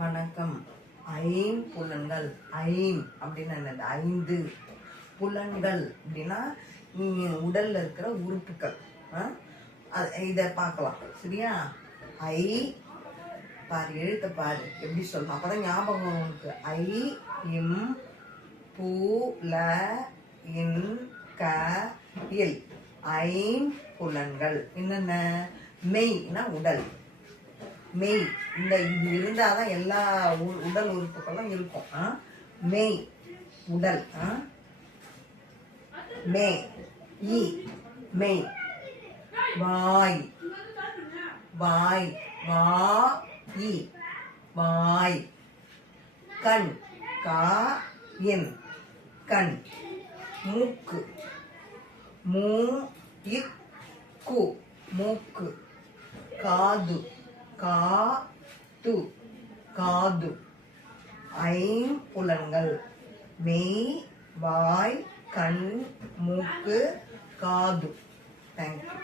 வணக்கம். ஐம்புலன்கள். அப்படின்னு என்னது? 5 புலன்கள் அப்படின்னா உடல்ல இருக்கிற உறுப்புகள். இத பார்க்கலாம். சரியா? பாரு, எழுத்த பாரு எப்படி சொல்லணும், அப்பதான் ஞாபகம் உனக்கு. இம் பூ ல இன் க இல். ஐம்புலன்கள் என்னென்ன? மெய்னா உடல். மெய் இது இருந்தாதான் எல்லா உடல் உறுப்புகளும் இருக்கும். மெய் உடல். மெய் வாய். வாய் வாய். கண் கண். மூக்கு மூக்கு. காது காது. ஐம்புலன்கள் மெய், வாய், கண், மூக்கு, காது. தேங்க்யூ.